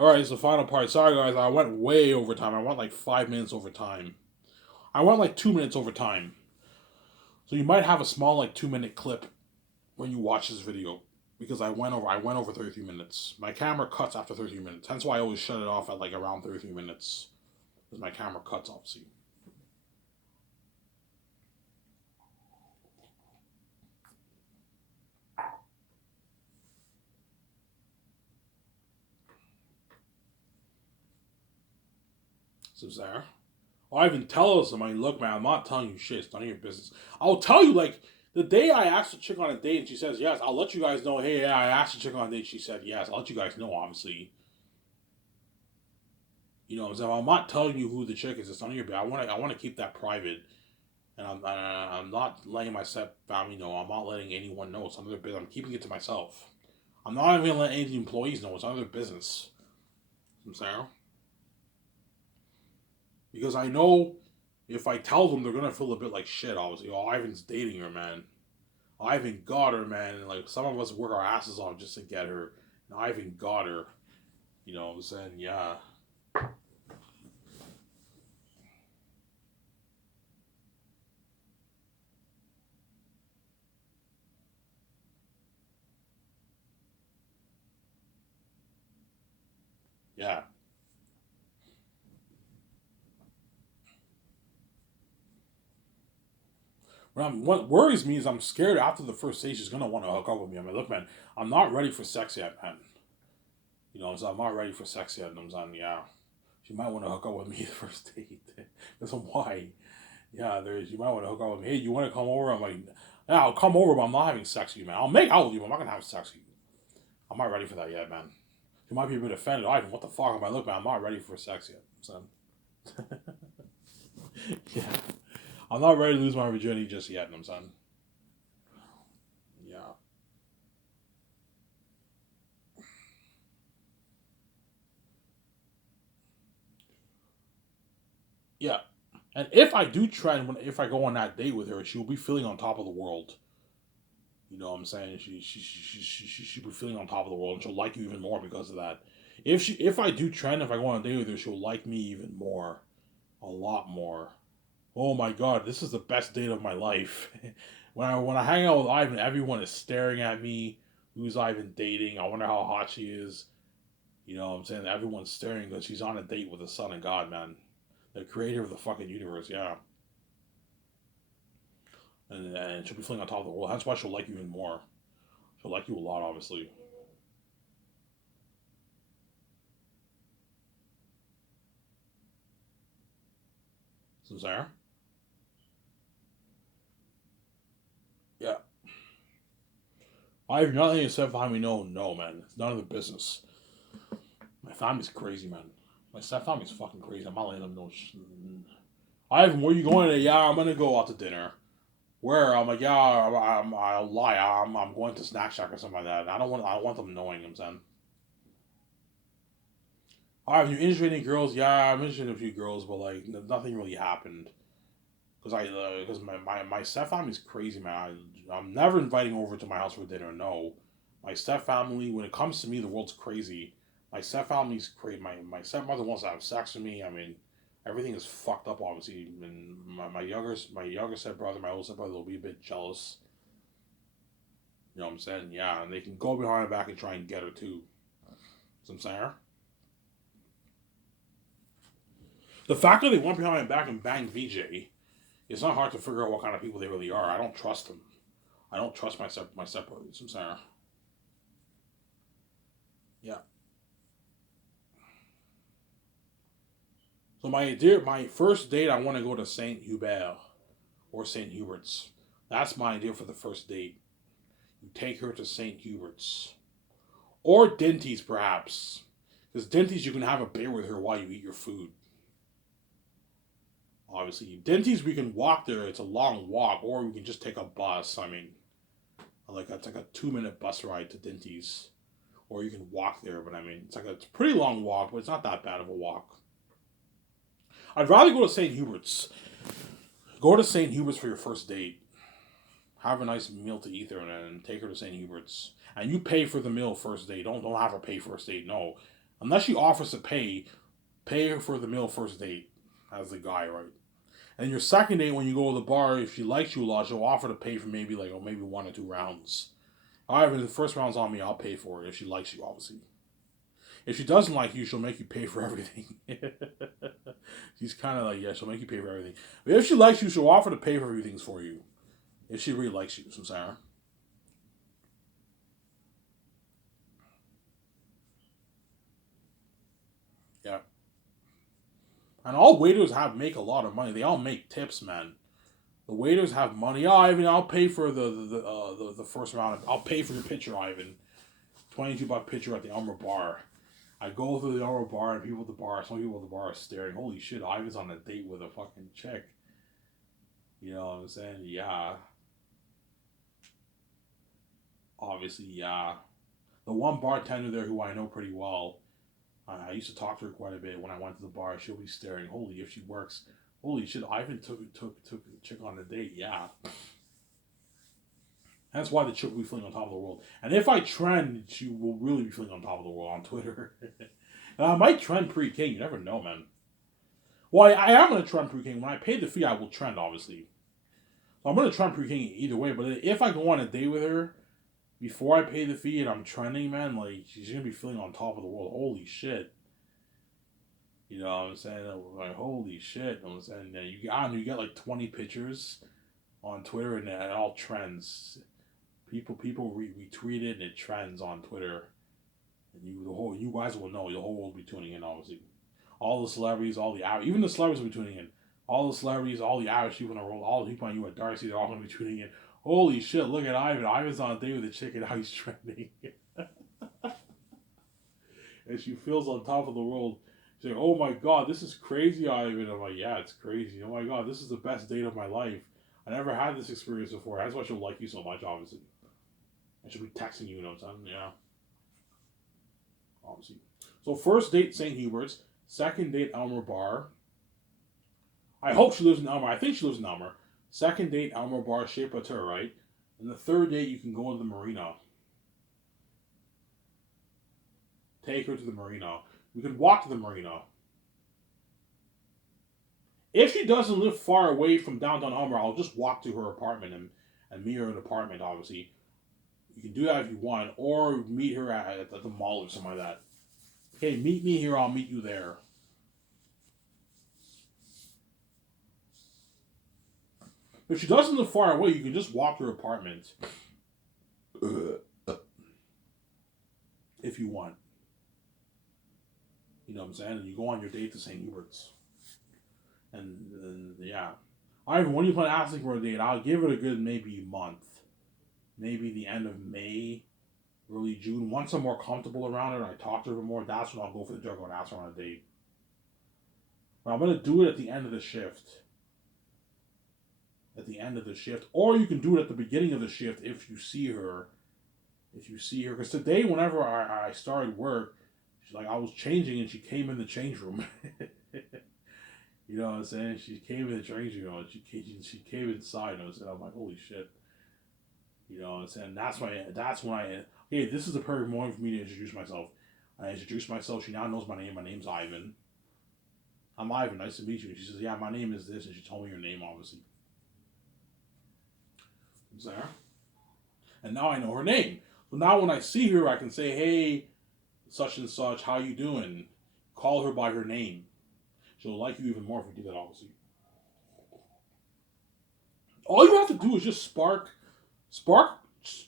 Alright, it's the final part. Sorry, guys, I went way over time. I went like 5 minutes over time. I went like 2 minutes over time. So you might have a small, like, 2 minute clip when you watch this video. Because I went over 33 minutes. My camera cuts after 33 minutes. Hence why I always shut it off at like around 33 minutes. Because my camera cuts, obviously. So, Sarah. Ivan, tell us. I mean, look, man, I'm not telling you shit. It's none of your business. I'll tell you, like, the day I asked the chick on a date and she says yes, I'll let you guys know, hey, yeah, I asked the chick on a date, she said yes. I'll let you guys know, obviously. You know what I'm saying? I'm not telling you who the chick is. It's none of your business. I want to keep that private. And I'm not letting my step family know. I'm not letting anyone know. It's none of their business. I'm keeping it to myself. I'm not even letting any of the employees know. It's none of their business. You know what I'm saying? Because I know if I tell them, they're gonna feel a bit like shit. Obviously, oh, Ivan's dating her, man. Ivan got her, man. And like some of us work our asses off just to get her. And Ivan got her. You know what I'm saying? Yeah. Yeah. What worries me is I'm scared after the first date she's gonna want to hook up with me. I mean, look, man, I'm not ready for sex yet, man. You know, so I'm not ready for sex yet. And I'm saying, yeah, she might want to hook up with me the first date. That's why. Yeah, there's. You might want to hook up with me. Hey, you want to come over? I'm like, yeah, I'll come over, but I'm not having sex with you, man. I'll make out with you, but I'm not gonna have sex with you. I'm not ready for that yet, man. You might be a bit offended. Ivan, what the fuck am I? Look, man, I'm not ready for sex yet, son. Yeah, I'm not ready to lose my virginity just yet, son. Yeah. Yeah. And if I do try and if I go on that date with her, she will be feeling on top of the world. You know what I'm saying? She'll be feeling on top of the world, and she'll like you even more because of that. If I do trend, if I go on a date with her, she'll like me even more, a lot more. Oh my god, this is the best date of my life. When I hang out with Ivan, everyone is staring at me. Who's Ivan dating? I wonder how hot she is. You know what I'm saying? Everyone's staring because she's on a date with the son of God, man. The creator of the fucking universe, yeah. And she'll be feeling on top of the world. That's why she'll like you even more. She'll like you a lot, obviously. So, Sarah? Yeah. I have nothing except family. No, man. It's none of the business. My family's crazy, man. My step family's fucking crazy. I'm not letting them know. Ivan, where you going today? Yeah, I'm gonna go out to dinner. Where? I'm like, yeah, I'll lie. I'm going to Snack Shack or something like that. I don't want them knowing. I'm saying. Have you interested in any girls? Yeah, I'm interested in a few girls, but like nothing really happened. Because my stepfamily's crazy, man. I'm never inviting over to my house for dinner. No, my stepfamily. When it comes to me, the world's crazy. My stepfamily's crazy. My stepmother wants to have sex with me. I mean, everything is fucked up. Obviously, and my younger stepbrother, my older stepbrother will be a bit jealous. You know what I'm saying? Yeah, and they can go behind her back and try and get her too. So I'm saying, the fact that they went behind my back and banged VJ, it's not hard to figure out what kind of people they really are. I don't trust them. I don't trust my stepbrothers. I'm sorry. Yeah. So my first date, I want to go to Saint Hubert or Saint Hubert's. That's my idea for the first date. You take her to Saint Hubert's or Denty's, perhaps, because Denty's you can have a beer with her while you eat your food. Obviously, Denty's we can walk there. It's a long walk, or we can just take a bus. I mean, it's like a 2 minute bus ride to Denty's, or you can walk there. But I mean, it's a pretty long walk, but it's not that bad of a walk. I'd rather go to St. Hubert's. Go to St. Hubert's for your first date. Have a nice meal to eat there, and then take her to St. Hubert's. And you pay for the meal first date. Don't have her pay first date. No, Unless she offers to pay her for the meal first date as the guy, right? And your second date, when you go to the bar, if she likes you a lot, she'll offer to pay for maybe like maybe 1 or 2 rounds. However, the first round's on me. I'll pay for it if she likes you, obviously. If she doesn't like you, she'll make you pay for everything. She's kind of like, yeah, she'll make you pay for everything. But if she likes you, she'll offer to pay for everything for you. If she really likes you, so Sarah. Yeah. And all waiters make a lot of money. They all make tips, man. The waiters have money. Oh, Ivan, I'll pay for the first round. I'll pay for your pitcher, Ivan. $22 pitcher at the Elmer Bar. I go to the Elmer Bar and people at the bar, some people at the bar are staring. Holy shit, Ivan's on a date with a fucking chick. You know what I'm saying? Yeah. Obviously, yeah. The one bartender there who I know pretty well, I used to talk to her quite a bit when I went to the bar. She'll be staring. Holy, if she works. Holy shit, Ivan took the chick on a date. Yeah. That's why the chick will be feeling on top of the world. And if I trend, she will really be feeling on top of the world on Twitter. And I might trend pre-king. You never know, man. Well, I am going to trend pre-king. When I pay the fee, I will trend, obviously. So I'm going to trend pre-king either way. But if I go on a date with her before I pay the fee and I'm trending, man, like, she's going to be feeling on top of the world. Holy shit. You know what I'm saying? Like, holy shit. You know what I'm saying? You get like 20 pictures on Twitter and it all trends. People retweet it and it trends on Twitter. And you guys will know, the whole world will be tuning in, obviously. All the celebrities, even the celebrities will be tuning in. All the celebrities, all the average people in the world, all the people I knew at Darcy, they're all going to be tuning in. Holy shit, look at Ivan. Ivan's on a date with a chick and how he's trending. And she feels on top of the world. She's like, oh my god, this is crazy, Ivan. I'm like, yeah, it's crazy. Oh my god, this is the best date of my life. I never had this experience before. That's why she'll like you so much, obviously. And she'll be texting you, you know what I'm saying? Yeah. Obviously. So first date, St. Hubert's. Second date, Elmer Bar. I hope she lives in Elmer. I think she lives in Elmer. Second date, Elmer Bar, Chez Pater, right? And the third date, you can go to the marina. Take her to the marina. We could walk to the marina. If she doesn't live far away from downtown Elmer, I'll just walk to her apartment and meet her at an apartment, obviously. You can do that if you want, or meet her at the mall or something like that. Okay, meet me here, I'll meet you there. If she doesn't live far away, you can just walk to her apartment. If you want. You know what I'm saying? And you go on your date to St. Hubert's. And yeah. Ivan, when you plan asking for a date, I'll give it a good maybe month. Maybe the end of May, early June. Once I'm more comfortable around her and I talk to her more, that's when I'll go for the juggle and ask her on a date. But I'm going to do it at the end of the shift. At the end of the shift. Or you can do it at the beginning of the shift if you see her. Because today, whenever I started work, she's like, I was changing and she came in the change room. You know what I'm saying? She came in the change room and she came inside and I'm like, holy shit. You know what I'm saying? That's when hey, this is the perfect moment for me to introduce myself. I introduced myself. She now knows my name. My name's Ivan. I'm Ivan. Nice to meet you. And she says, yeah, my name is this. And she told me her name, obviously. Sarah. And now I know her name. So now when I see her, I can say, hey, such and such, how you doing? Call her by her name. She'll like you even more if you do that, obviously. All you have to do is just spark,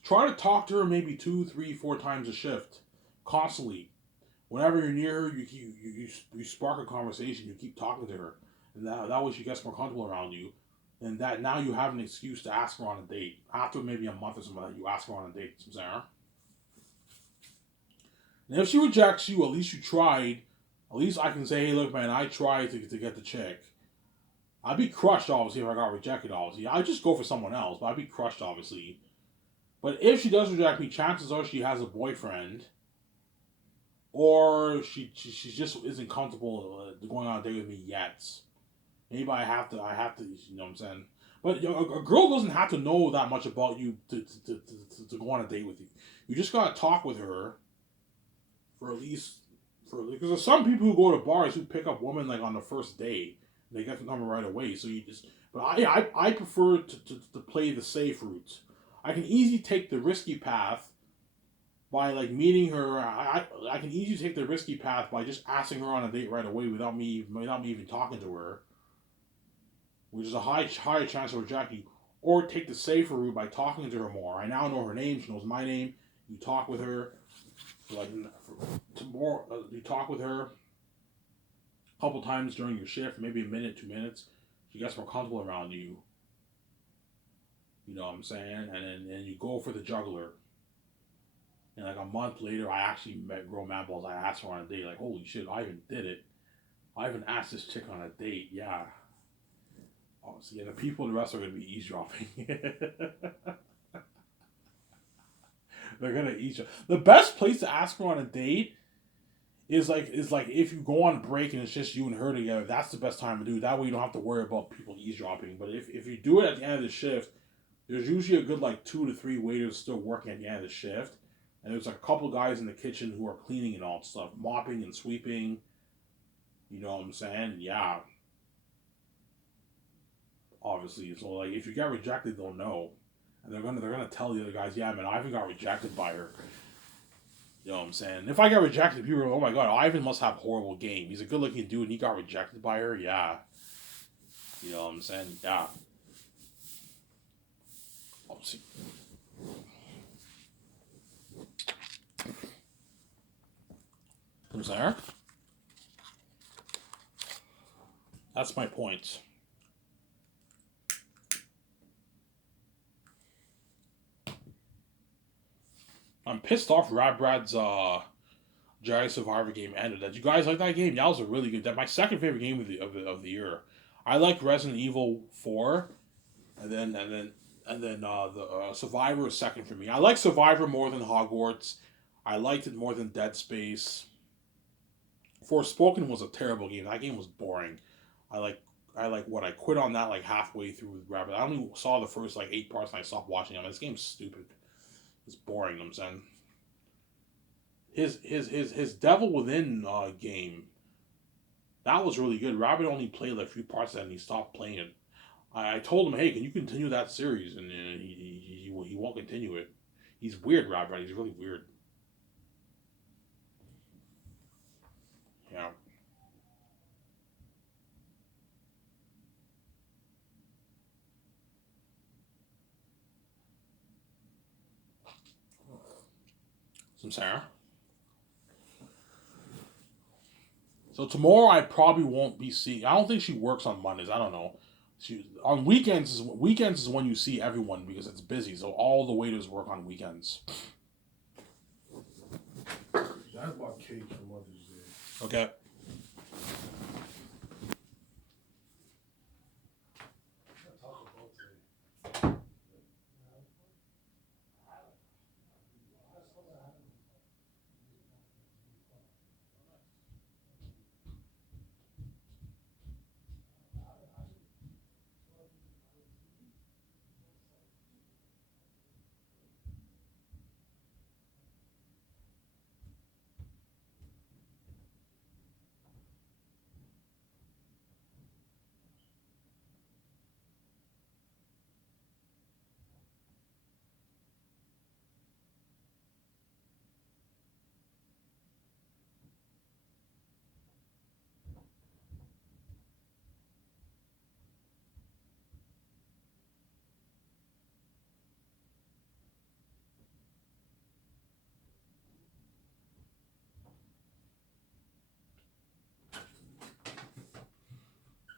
try to talk to her maybe 2, 3, 4 times a shift. Constantly. Whenever you're near her, you spark a conversation, you keep talking to her. And that way she gets more comfortable around you. And that now you have an excuse to ask her on a date. After maybe a month or something like that, you ask her on a date. Sarah. And if she rejects you, at least you tried. At least I can say, hey, look, man, I tried to get the chick. I'd be crushed, obviously, if I got rejected, obviously. I'd just go for someone else, but I'd be crushed, obviously. But if she does reject me, chances are she has a boyfriend. Or she just isn't comfortable going on a date with me yet. Maybe I have to, you know what I'm saying? But a girl doesn't have to know that much about you to go on a date with you. You just gotta talk with her for at least because there's some people who go to bars who pick up women like on the first date. And they get to number right away. So you just, but I prefer to play the safe route. I can easily take the risky path by like meeting her. I can easily take the risky path by just asking her on a date right away without me even talking to her, which is a higher chance of rejecting. Or take the safer route by talking to her more. I now know her name. She knows my name. You talk with her, like more. You talk with her a couple times during your shift, maybe a minute, 2 minutes. She gets more comfortable around you. You know what I'm saying? And then you go for the juggler. And like a month later, I actually met Girl Mad Balls. I asked her on a date. Like, holy shit, I even did it. I even asked this chick on a date. Yeah. Oh, so yeah, the people in the rest are going to be eavesdropping. They're going to eavesdrop. The best place to ask her on a date is like if you go on break and it's just you and her together. That's the best time to do it. That way you don't have to worry about people eavesdropping. But if you do it at the end of the shift, there's usually a good like 2 to 3 waiters still working at the end of the shift. And there's like a couple guys in the kitchen who are cleaning and all that stuff, mopping and sweeping. You know what I'm saying? Yeah. Obviously, so like if you get rejected, they'll know, and they're gonna tell the other guys, yeah, man, Ivan got rejected by her. You know what I'm saying? If I got rejected, people are like, oh my god, Ivan must have horrible game. He's a good looking dude, and he got rejected by her. Yeah. You know what I'm saying? Yeah. Obviously. I'm sorry. That's my point. I'm pissed off Brad's Jedi Survivor game ended. Did you guys like that game? That was a really good. That my second favorite game of the year. I like Resident Evil 4, and then the Survivor is second for me. I like Survivor more than Hogwarts. I liked it more than Dead Space. Forspoken was a terrible game. That game was boring. I like what I quit on that like halfway through with Rabbit. I only saw the first like 8 parts and I stopped watching them. This game's stupid. It's boring. You know what I'm saying his Devil Within game that was really good. Rabbit only played like a few parts of that and he stopped playing it. I told him, hey, can you continue that series? And he won't continue it. He's weird, Rabbit. He's really weird. Yeah. Some Sarah. So tomorrow I probably won't be seeing. I don't think she works on Mondays. I don't know. She on weekends is when you see everyone because it's busy. So all the waiters work on weekends. I bought cake for Mother's Day. Okay. Taco Bell today.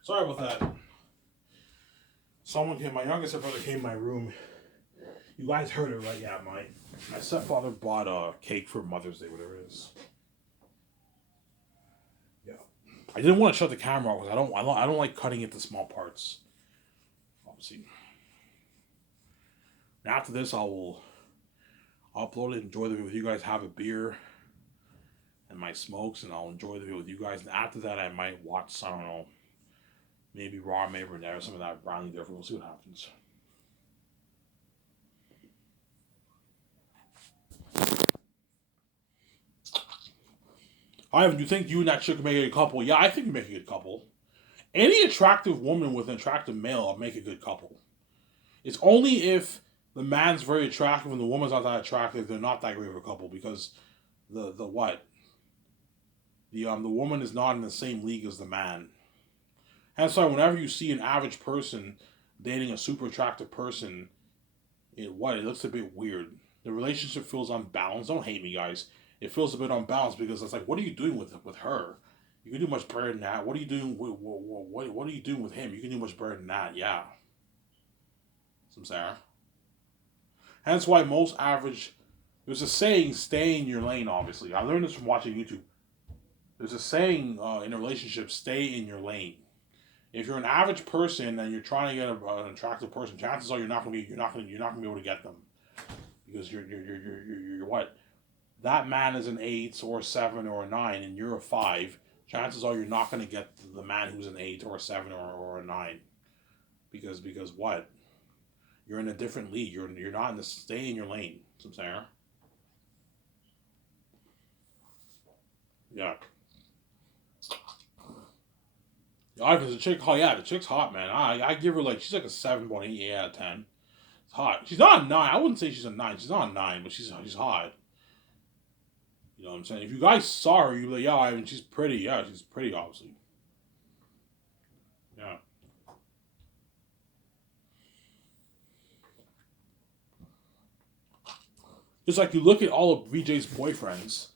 Sorry about that. Someone came. My youngest brother came in my room. You guys heard it right? Yeah, my stepfather bought a cake for Mother's Day, whatever it is. Yeah. I didn't want to shut the camera off because I don't like cutting into small parts. Obviously. And after this, I will upload it, enjoy the video with you guys, have a beer and my smokes, and I'll enjoy the video with you guys. And after that, I might watch, I don't know, maybe Raw, maybe Renee, or some of that Brownie there. We'll see what happens. Ivan, do you think you and that chick make a good couple? Yeah, I think you make a good couple. Any attractive woman with an attractive male make a good couple. It's only if the man's very attractive and the woman's not that attractive, they're not that great of a couple because the what? The woman is not in the same league as the man. Hence why whenever you see an average person dating a super attractive person, it looks a bit weird. The relationship feels unbalanced. Don't hate me, guys. It feels a bit unbalanced because it's like, what are you doing with her? You can do much better than that. What are you doing? What are you doing with him? You can do much better than that. Yeah, some Sarah. Hence why most average. There's a saying, "Stay in your lane." Obviously, I learned this from watching YouTube. There's a saying in a relationship, "Stay in your lane." If you're an average person and you're trying to get an attractive person, chances are you're not gonna be able to get them because you're what? That man is an 8 or a 7 or a 9 and you're a 5. Chances are you're not gonna get the man who's an 8 or a 7 or a 9 because what? You're in a different league. You're not in the stay in your lane. Some Sarah. Yeah. Ivan's a chick. Oh yeah, the chick's hot, man. I give her like she's like a 7.8 out of 10. It's hot. She's not a 9. I wouldn't say she's a 9. She's not a 9, but she's hot. You know what I'm saying? If you guys saw her, you'd be like, yeah, Ivan, she's pretty. Yeah, she's pretty, obviously. Yeah. Just like you look at all of VJ's boyfriends,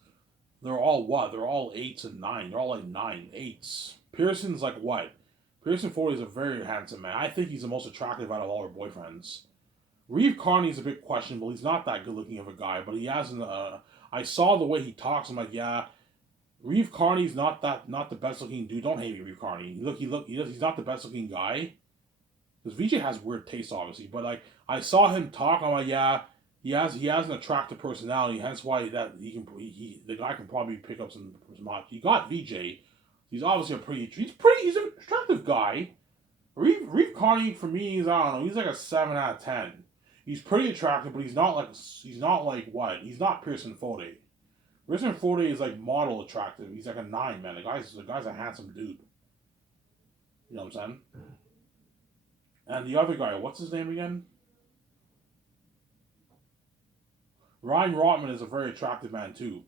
they're all what? They're all 8s and 9. They're all like 9, 8s. Pearson's like what? Pearson Ford is a very handsome man. I think he's the most attractive out of all her boyfriends. Reeve Carney's a bit questionable. He's not that good looking of a guy, but he has an. I saw the way he talks. I'm like, yeah, Reeve Carney's not the best looking dude. Don't hate me, Reeve Carney. He's not the best looking guy. Because VJ has weird taste, obviously, but like I saw him talk. I'm like, yeah, he has an attractive personality. Hence why that the guy can probably pick up some hot. He got VJ. He's obviously he's an attractive guy. Reeve Carney for me is I don't know. He's like a 7 out of 10. He's pretty attractive, but he's not like what? He's not Pearson Fode. Pearson Fode is like model attractive. He's like a 9, man. The guy's a handsome dude. You know what I'm saying? And the other guy, what's his name again? Ryan Rotman is a very attractive man too.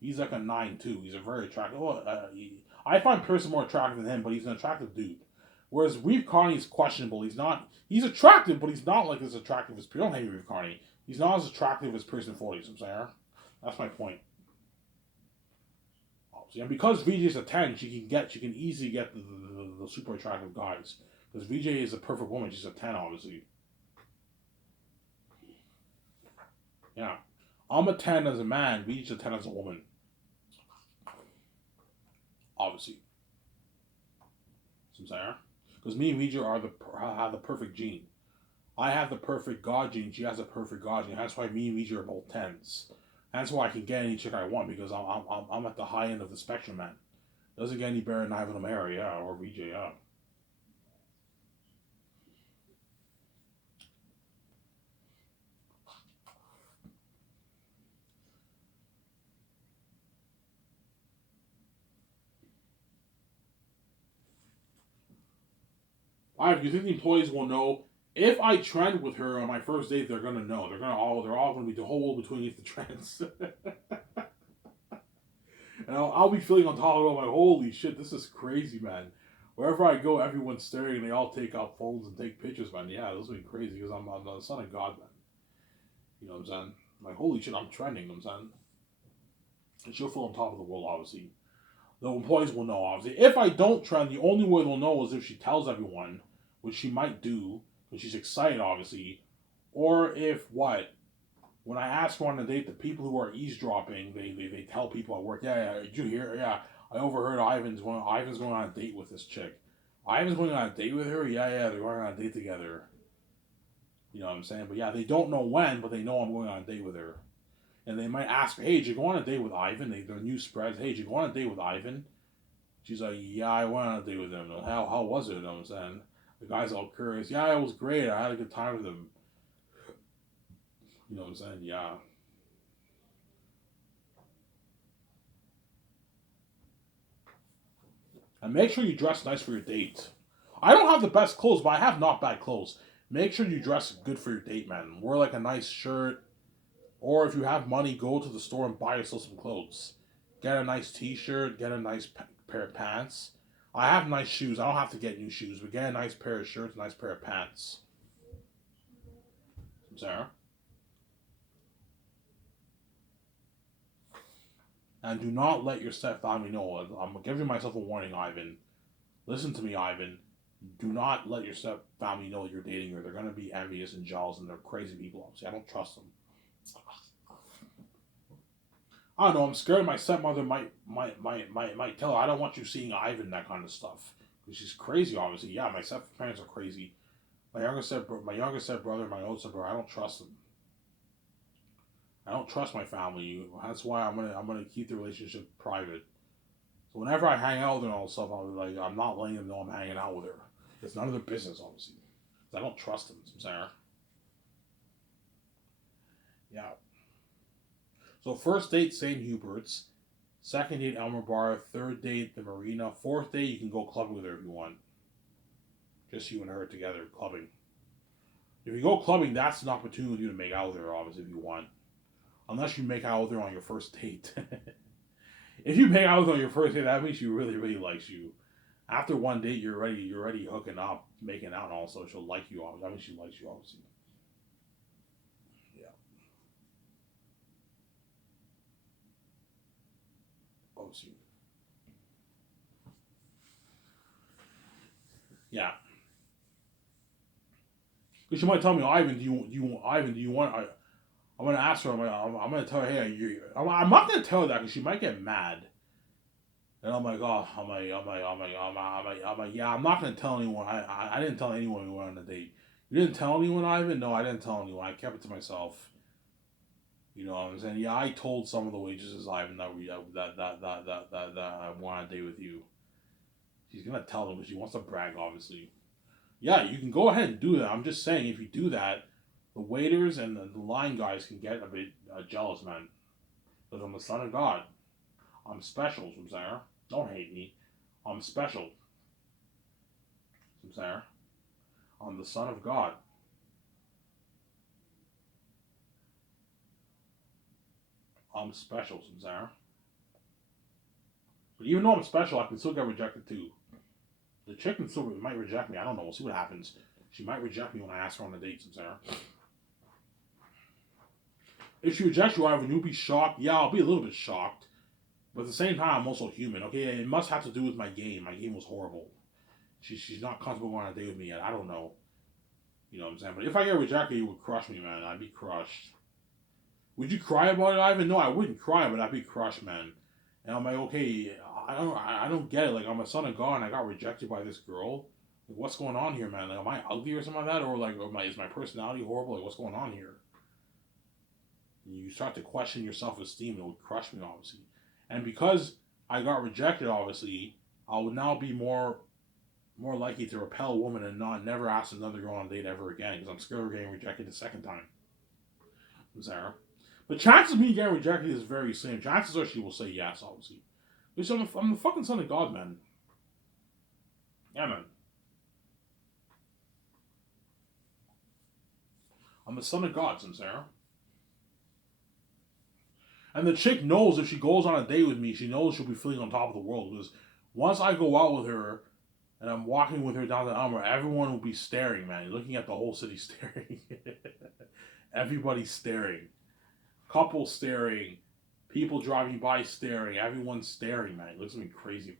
He's like a 9 too. He's a very attractive. I find Pearson more attractive than him, but he's an attractive dude. Whereas Reeve Carney is questionable. He's not. He's attractive, but he's not like as attractive as. Don't hate Reeve Carney. He's not as attractive as Pearson Forde. I'm saying. That's my point. And because VJ is a 10, she can easily get the super attractive guys. Because VJ is a perfect woman. She's a 10, obviously. Yeah. I'm a 10 as a man. VJ's a 10 as a woman. Obviously. I'm saying. Because me and VJ have the perfect gene. I have the perfect God gene. She has a perfect God gene. That's why me and VJ are both 10s. That's why I can get any chick I want because I'm at the high end of the spectrum, man. Doesn't get any better than Ivan O'Mara, yeah, or VJ, yeah. Do you think the employees will know if I trend with her on my first date? They're gonna know. They're all gonna be the whole between the trends. And I'll be feeling on top of it like, holy shit, this is crazy, man. Wherever I go, everyone's staring and they all take out phones and take pictures, man. Yeah, this will be crazy because I'm the son of God, man. You know what I'm saying? Like, holy shit, I'm trending, you know what I'm saying? And she'll feel on top of the world, obviously. The employees will know, obviously. If I don't trend, the only way they'll know is if she tells everyone, which she might do, because she's excited, obviously. Or if what? When I ask her on a date, the people who are eavesdropping, they tell people at work, yeah, did you hear? Yeah, I overheard Ivan's going on a date with this chick. Ivan's going on a date with her? Yeah, they're going on a date together. You know what I'm saying? But yeah, they don't know when, but they know I'm going on a date with her. And they might ask her, hey, did you go on a date with Ivan? Their new spreads, hey, did you go on a date with Ivan? She's like, yeah, I went on a date with him. How was it? You know what I'm saying? The guy's all curious. Yeah, it was great. I had a good time with him. You know what I'm saying? Yeah. And make sure you dress nice for your date. I don't have the best clothes, but I have not bad clothes. Make sure you dress good for your date, man. Wear like a nice shirt, or if you have money, go to the store and buy yourself some clothes. Get a nice T-shirt. Get a nice pair of pants. I have nice shoes. I don't have to get new shoes, but get a nice pair of shirts, a nice pair of pants. Sarah. And do not let your stepfamily know. I'm giving myself a warning, Ivan. Listen to me, Ivan. Do not let your stepfamily know you're dating her. They're gonna be envious and jealous, and they're crazy people. Obviously, I don't trust them. I don't know. I'm scared my stepmother might tell her, I don't want you seeing Ivan, that kind of stuff. Because she's crazy, obviously. Yeah, my step parents are crazy. My younger stepbrother, my older stepbrother, I don't trust them. I don't trust my family. That's why I'm gonna keep the relationship private. So whenever I hang out with her and all this stuff, I'm not letting them know I'm hanging out with her. It's none of their business, obviously. I don't trust them, Sarah. Yeah. So first date, St. Hubert's. Second date, Elmer Bar. Third date, the Marina. Fourth date, you can go clubbing with her if you want. Just you and her together, clubbing. If you go clubbing, that's an opportunity to make out with her, obviously, if you want. Unless you make out with her on your first date. If you make out with her on your first date, that means she really, really likes you. After one date, you're already hooking up, making out, and also she'll like you. That means she likes you, obviously. Yeah. Obviously. Yeah. Because she might tell me, Ivan, do you want? I'm gonna ask her. I'm gonna tell her, hey, I'm not gonna tell her that because she might get mad. And I'm like, oh, yeah, I'm not gonna tell anyone. I didn't tell anyone we went on a date. You didn't tell anyone, Ivan? No, I didn't tell anyone. I kept it to myself. You know what I'm saying? Yeah, I told some of the waitresses, Ivan, that I want to date with you. She's gonna tell them because she wants to brag, obviously. Yeah, you can go ahead and do that. I'm just saying, if you do that, the waiters and the line guys can get a bit jealous, man. Because I'm the son of God. I'm special, Sarah. Don't hate me. I'm special, Sarah. I'm the son of God. I'm special, Sarah. But even though I'm special, I can still get rejected too. The chick can still might reject me. I don't know. We'll see what happens. She might reject me when I ask her on a date, Sarah. If she rejects you, Ivan, you'll be shocked. Yeah, I'll be a little bit shocked. But at the same time, I'm also human. Okay, it must have to do with my game. My game was horrible. She's not comfortable going on a date with me yet. I don't know. You know what I'm saying? But if I get rejected, you would crush me, man. I'd be crushed. Would you cry about it, Ivan? No, I wouldn't cry, but I'd be crushed, man. And I'm like, okay, I don't get it. Like, I'm a son of God, and I got rejected by this girl. Like, what's going on here, man? Like, am I ugly or something like that, or like, is my personality horrible? Like, what's going on here? And you start to question your self-esteem. It would crush me, obviously. And because I got rejected, obviously, I would now be more likely to repel a woman and never ask another girl on a date ever again because I'm scared of getting rejected the second time. Sarah. But chances of me getting rejected is very slim. Chances are she will say yes, obviously. Because I'm the fucking son of God, man. Yeah, man. I'm the son of God, Sarah. And the chick knows if she goes on a date with me, she knows she'll be feeling on top of the world. Because once I go out with her and I'm walking with her down the Elmer, everyone will be staring, man. You're looking at the whole city staring. Everybody's staring. Couples staring. People driving by staring. Everyone's staring, man. It looks at me crazy.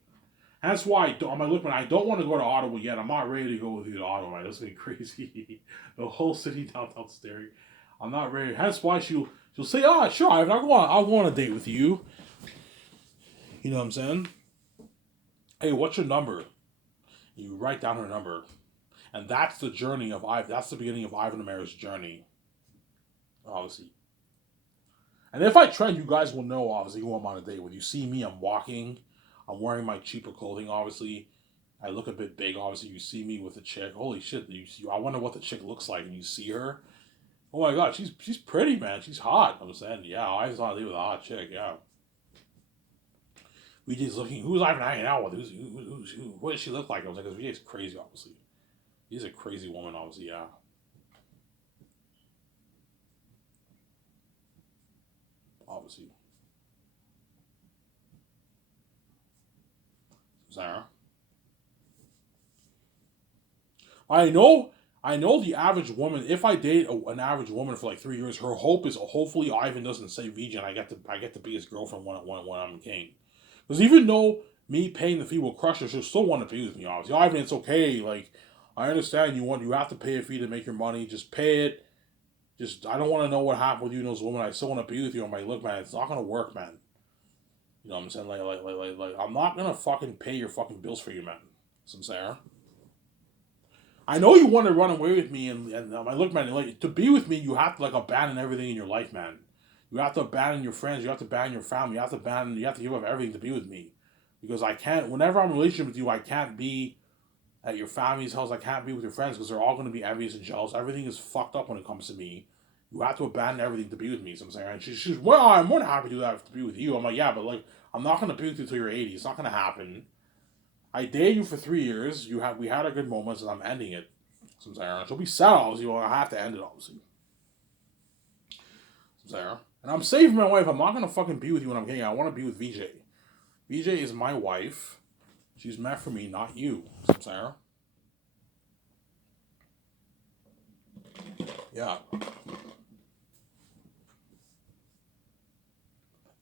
That's why I'm like, look, man, I don't want to go to Ottawa yet. I'm not ready to go with you to Ottawa, man. It looks at me crazy. The whole city downtown staring. I'm not ready. That's why she'll say, oh, sure, I'll go on a date with you. You know what I'm saying? Hey, what's your number? You write down her number. And that's the journey of Ivan. That's the beginning of Ivan Amara's journey. Obviously. And if I trend, you guys will know, obviously, who I'm on a date with. You see me, I'm walking. I'm wearing my cheaper clothing, obviously. I look a bit big, obviously. You see me with a chick. Holy shit. I wonder what the chick looks like. And you see her. Oh my God, she's pretty, man. She's hot. I'm saying, yeah, I just want to date with a hot chick, yeah. We just looking, who's Ivan hanging out with? what does she look like? I was like, VJ's crazy, obviously. She's a crazy woman, obviously, yeah. Obviously. Sarah. I know the average woman. If I date an average woman for like 3 years, her hope is hopefully Ivan doesn't say VJ, and I get to be his girlfriend when I'm king. Because even though me paying the fee will crush her, she'll still want to be with me. Obviously, Ivan, it's okay. Like I understand you have to pay a fee to make your money. Just pay it. Just I don't want to know what happened with you and those women. I still want to be with you. I'm like, look, man, it's not gonna work, man. You know what I'm saying? Like I'm not gonna fucking pay your fucking bills for you, man. Some Sarah. I know you want to run away with me, and I look, man, like to be with me, you have to like abandon everything in your life, man. You have to abandon your friends, you have to abandon your family, you have to give up everything to be with me, because I can't. Whenever I'm in a relationship with you, I can't be at your family's house. I can't be with your friends because they're all going to be envious and jealous. Everything is fucked up when it comes to me. You have to abandon everything to be with me. So I'm saying, and she's well, I'm more than happy to do that to be with you. I'm like, yeah, but like, I'm not going to be with you till you're 80. It's not going to happen. I dated you for 3 years. We had our good moments, and I'm ending it. Some Sarah. She'll be sad, obviously. Well, I have to end it, obviously. Some Sarah. And I'm saving my wife. I'm not gonna fucking be with you when I'm getting. I want to be with VJ. VJ is my wife. She's meant for me, not you. Some Sarah. Yeah.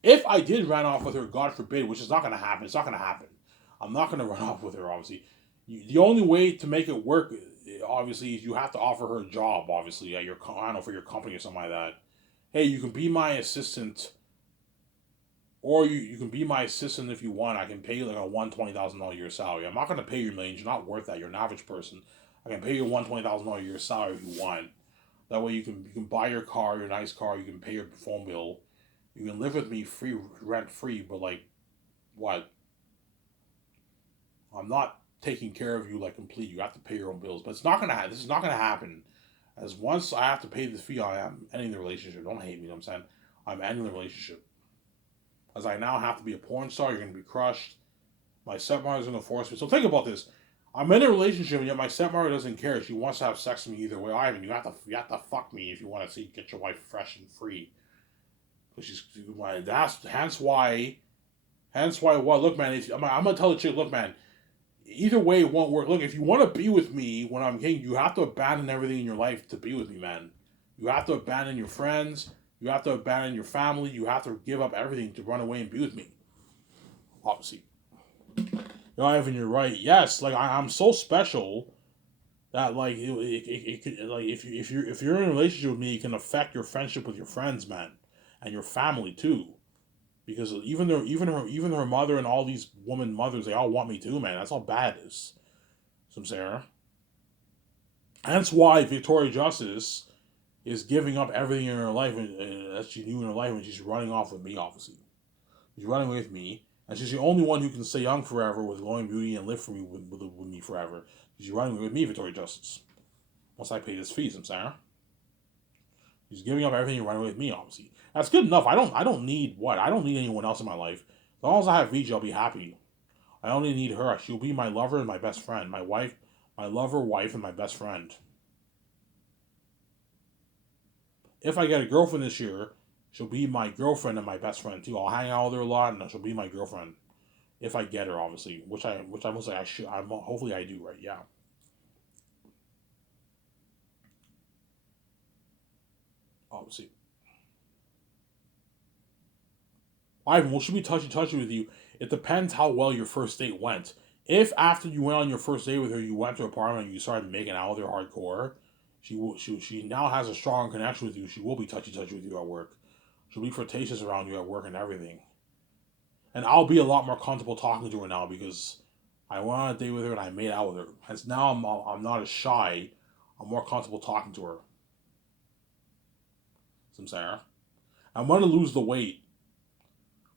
If I did run off with her, God forbid, which is not gonna happen. It's not gonna happen. I'm not gonna run off with her. Obviously, the only way to make it work, obviously, is you have to offer her a job. Obviously, at your I don't know, for your company or something like that. Hey, you can be my assistant, or you can be my assistant if you want. I can pay you like a $120,000 a year salary. I'm not gonna pay you millions. You're not worth that. You're an average person. I can pay you $120,000 a year salary if you want. That way you can buy your car, your nice car. You can pay your phone bill. You can live with me free, rent free. But like, what? I'm not taking care of you like complete. You have to pay your own bills. But it's not gonna happen. This is not gonna happen. As once I have to pay the fee, I am ending the relationship. Don't hate me. You know what I'm saying? I'm ending the relationship. As I now have to be a porn star, you're gonna be crushed. My stepmother's gonna force me. So think about this. I'm in a relationship, and yet my stepmother doesn't care. She wants to have sex with me either way. Ivan, you have to fuck me if you want to see get your wife fresh and free. But that's hence why what look, man. If I'm gonna tell the chick, look, man. Either way, it won't work. Look, if you want to be with me when I'm king, you have to abandon everything in your life to be with me, man. You have to abandon your friends. You have to abandon your family. You have to give up everything to run away and be with me. Obviously. You know, Ivan, you're right. Yes, like I'm so special that like it could like if you're in a relationship with me, it can affect your friendship with your friends, man, and your family too. Because even her mother and all these woman mothers, they all want me too, man. That's how bad it is. Some Sarah. That's why Victoria Justice is giving up everything in her life that she knew in her life, and she's running off with me. Obviously, she's running with me, and she's the only one who can stay young forever with glowing beauty and live for me with me forever. She's running with me, Victoria Justice. Once I pay this fee, some Sarah. She's giving up everything and running with me, obviously. That's good enough. I don't need what? I don't need anyone else in my life. As long as I have VJ, I'll be happy. I only need her. She'll be my lover and my best friend. My wife, my lover, wife, and my best friend. If I get a girlfriend this year, she'll be my girlfriend and my best friend too. I'll hang out with her a lot, and she'll be my girlfriend. If I get her, obviously, which I must say I should. Hopefully I do, right? Yeah. Obviously. Ivan, what should be touchy with you? It depends how well your first date went. If after you went on your first date with her, you went to her apartment and you started making out with her hardcore, she now has a strong connection with you. She will be touchy with you at work. She'll be flirtatious around you at work and everything. And I'll be a lot more comfortable talking to her now because I went on a date with her and I made out with her. Hence now I'm not as shy. I'm more comfortable talking to her. Some Sarah. I'm gonna lose the weight.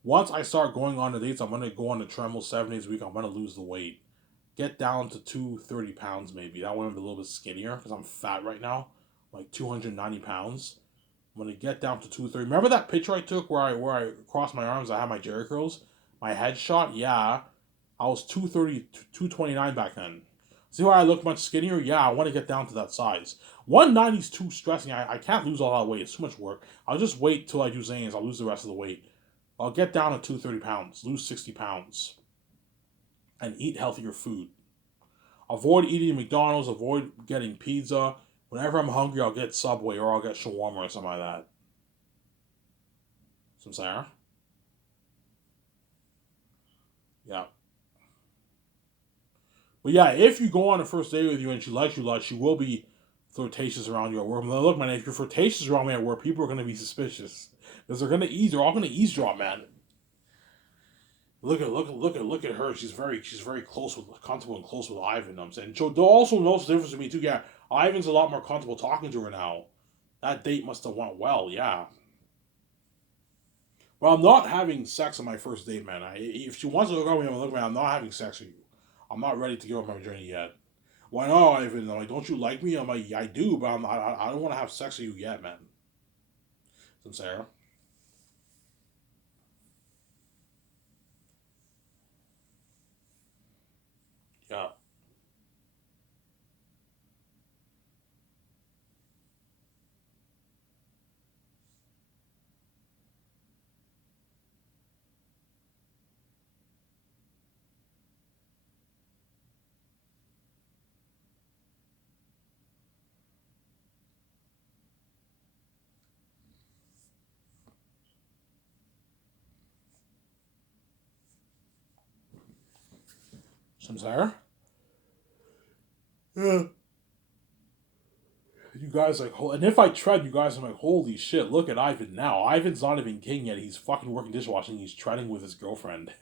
Once I start going on the dates, I'm gonna go on the treadmill 7 days a week. I'm gonna lose the weight, get down to 230 pounds maybe. That way I'm a little bit skinnier because I'm fat right now, like 290 pounds. I'm gonna get down to 230. Remember that picture I took where I crossed my arms? I had my Jerry curls, my headshot. Yeah, I was 230, 229 back then. See why I look much skinnier? Yeah, I want to get down to that size. 190 is too stressing. I can't lose all that weight. It's too much work. I'll just wait till I do Zane's. I'll lose the rest of the weight. I'll get down to 230 pounds, lose 60 pounds, and eat healthier food. Avoid eating McDonald's, avoid getting pizza. Whenever I'm hungry, I'll get Subway or I'll get shawarma or something like that. Some Sarah? Yeah. But yeah, if you go on a first date with you and she likes you a lot, she will be flirtatious around you at work. Look, man, if you're flirtatious around me at work, people are going to be suspicious. Because they're all going to eavesdrop, man. Look at her. She's very close with, comfortable and close with Ivan. You know what I'm saying, so they'll also notice the difference with me too. Yeah, Ivan's a lot more comfortable talking to her now. That date must have went well. Yeah. Well, I'm not having sex on my first date, man. If she wants to look at me, I'm not having sex with you. I'm not ready to go on my journey yet. Why not, Ivan? I'm like, don't you like me? I'm like, I do, but I don't want to have sex with you yet, man. Sincere. Yeah. Sincere. Yeah. You guys like, and if I tread, you guys are like, holy shit! Look at Ivan now. Ivan's not even king yet. He's fucking working dishwashing. He's treading with his girlfriend.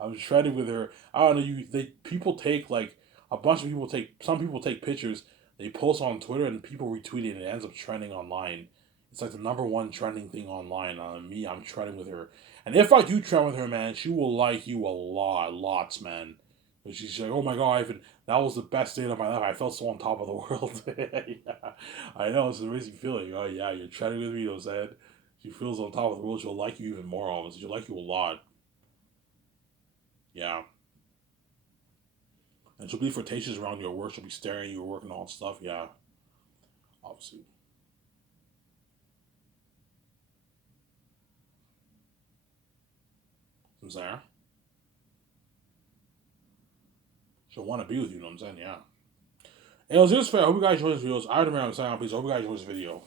I'm treading with her. I don't know. People take like a bunch of people take. Some people take pictures. They post on Twitter and people retweet it and it ends up trending online. It's like the number one trending thing online. Me, I'm treading with her. And if I do trend with her, man, she will like you a lot, lots, man. And she's like, oh my god, Ivan, that was the best day of my life. I felt so on top of the world. Yeah, I know, it's an amazing feeling. Oh yeah, you're chatting with me, you know what I'm saying? She feels on top of the world. She'll like you even more, obviously. She'll like you a lot. Yeah. And she'll be flirtatious around your work. She'll be staring at you work and all that stuff. Yeah, obviously. I'm saying? She'll want to be with you, you know what I'm saying? Yeah. Hey, it was just fair. I hope you guys enjoyed this video. I don't remember saying, please. I hope you guys enjoyed this video.